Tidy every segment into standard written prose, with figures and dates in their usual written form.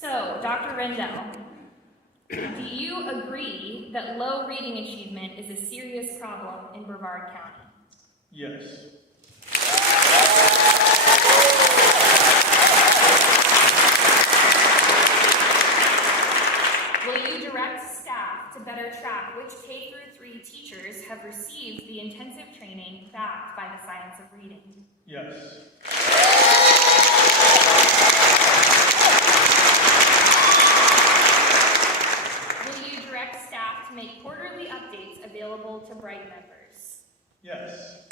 So, Dr. Rendell, do you agree that low reading achievement is a serious problem in Brevard County? Yes. Will you direct staff to better track which K-3 teachers have received the intensive training backed by the science of reading? Yes. Will you direct staff to make quarterly updates available to Bright members? Yes.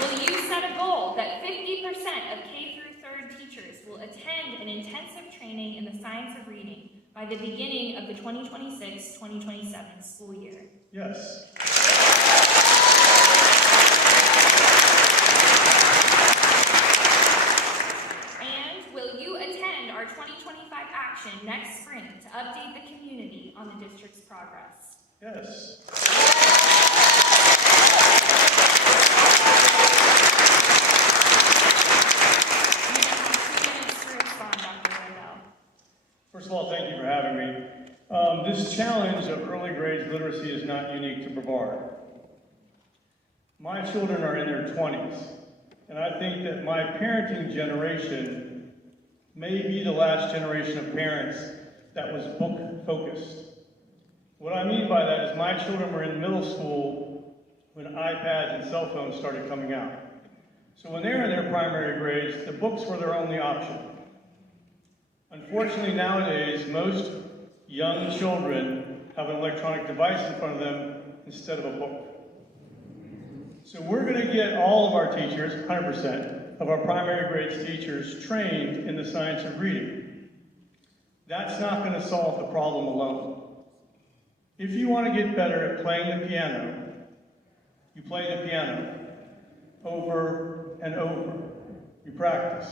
Will you set a goal that 50% of K-3 teachers will attend an intensive training in the science of reading by the beginning of the 2026-2027 school year? Yes. And will you attend our 2025 action next spring to update the community on the district's progress? Yes. You have 2 minutes to respond, Dr. Rendell. First of all, thank you for having me. This challenge of early grades literacy is not unique to Brevard. My children are in their 20s, and I think that my parenting generation may be the last generation of parents that was book-focused. What I mean by that is my children were in middle school when iPads and cell phones started coming out. So when they were in their primary grades, the books were their only option. Unfortunately, nowadays, most young children have an electronic device in front of them instead of a book. So we're going to get all of our teachers, 100% of our primary grades teachers, trained in the science of reading. That's not going to solve the problem alone. If you want to get better at playing the piano, you play the piano over and over. You practice.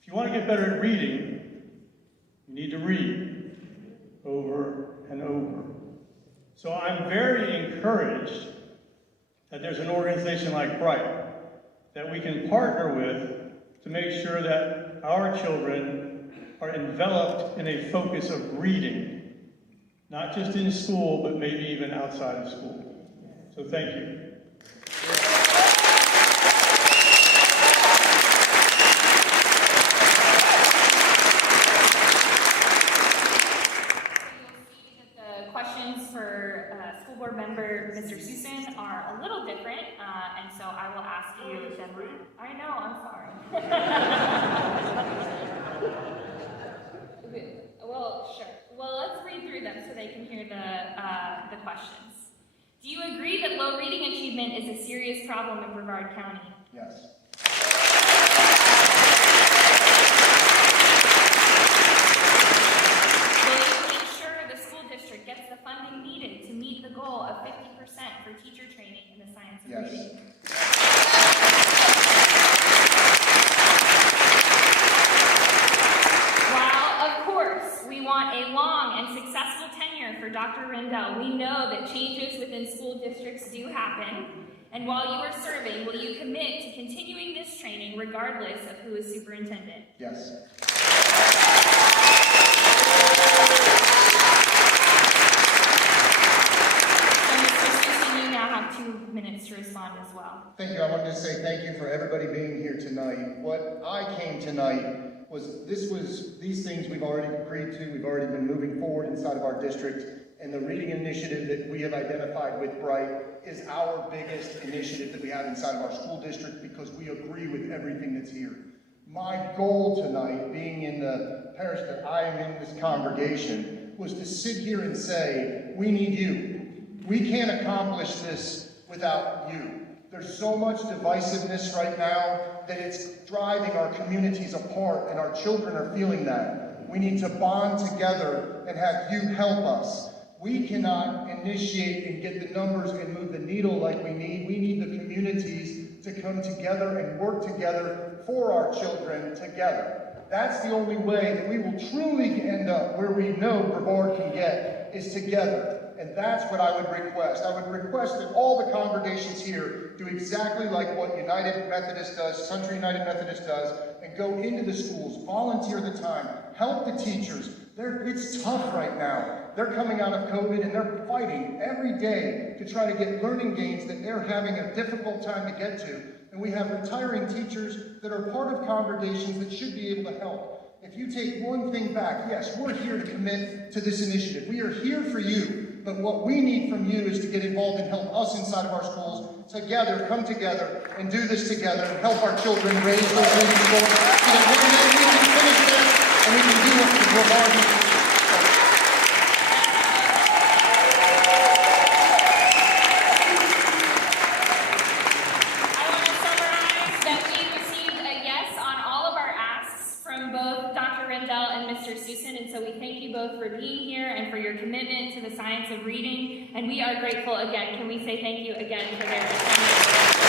If you want to get better at reading, you need to read over and over. So I'm very encouraged that there's an organization like Bright that we can partner with to make sure that our children are enveloped in a focus of reading, not just in school, but maybe even outside of school. So thank you. Questions for school board member Mr. Susin are a little different, and so I will ask you them. I know, I'm sorry. Well, sure. Well, let's read through them so they can hear the questions. Do you agree that low reading achievement is a serious problem in Brevard County? Yes. Gets the funding needed to meet the goal of 50% for teacher training in the science of reading? While, of course, we want a long and successful tenure for Dr. Rendell, we know that changes within school districts do happen. And while you are serving, will you commit to continuing this training regardless of who is superintendent? Yes. To respond as well. Thank you. I wanted to say thank you for everybody being here tonight. What I came tonight was these things we've already agreed to. We've already been moving forward inside of our district, and the reading initiative that we have identified with Bright is our biggest initiative that we have inside of our school district because we agree with everything that's here. My goal tonight, being in the parish that I am in this congregation, was to sit here and say, we need you. We can't accomplish this without you. There's so much divisiveness right now that it's driving our communities apart, and our children are feeling that. We need to bond together and have you help us. We cannot initiate and get the numbers and move the needle like we need. We need the communities to come together and work together for our children together. That's the only way that we will truly end up where we know Brevard can get, is together. And that's what I would request. I would request that all the congregations here do exactly like what United Methodist does, Country United Methodist does, and go into the schools, volunteer the time, help the teachers. It's tough right now. They're coming out of COVID and they're fighting every day to try to get learning gains that they're having a difficult time to get to. And we have retiring teachers that are part of congregations that should be able to help. If you take one thing back, yes, we're here to commit to this initiative. We are here for you, but what we need from you is to get involved and help us inside of our schools together, come together, and do this together, and help our children raise those reading skills so that one day we can finish this and we can do what we're already. Rendell and Mr. Susin, and so we thank you both for being here and for your commitment to the science of reading, and we are grateful again. Can we say thank you again for their attendance?